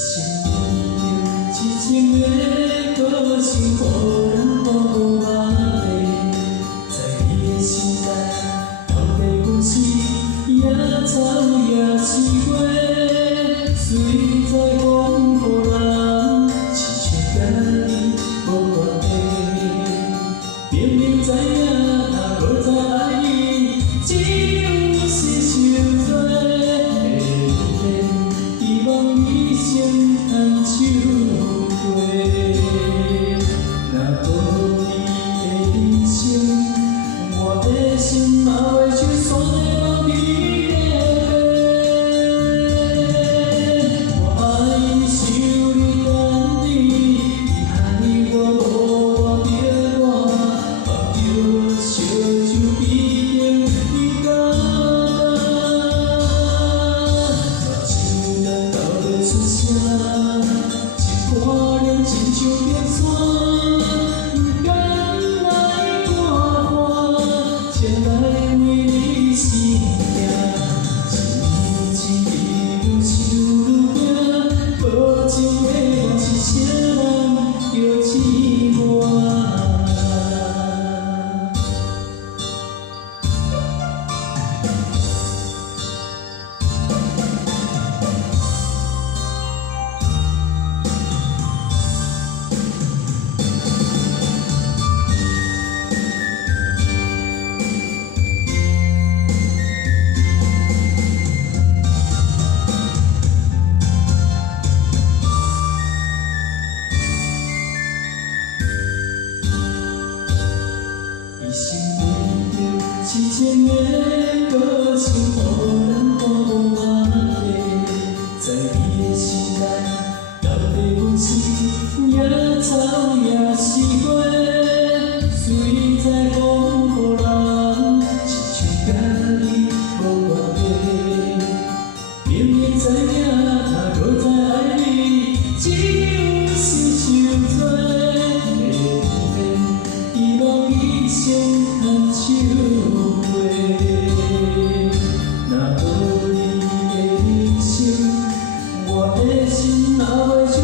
心里痴情的歌声，予人保护万里。在你的心内，到底阮是野草也是花？谁在讲予人亲像家己无关系？明明知影，若无再爱你，只有是受罪。希望一生牵手过，若无你的人生，我的心嘛会像山的梦比飞。我爱你想你等你，遗憾你我无换着我，放着烧酒比肩你敢当？情难道要出声，一半念亲像冰山，不敢来看看，前来为你生命。一日一日愈想愈惊，无情的我是啥人叫寂寞？一心为着痴情的歌声，予人保护万里。在你的心内，到底阮是野草也是花？谁在讲予人亲像家己无关系？明明知影，若无再爱你，只有是受罪。希望一生牵手过，若无你的人生，我的心哪会像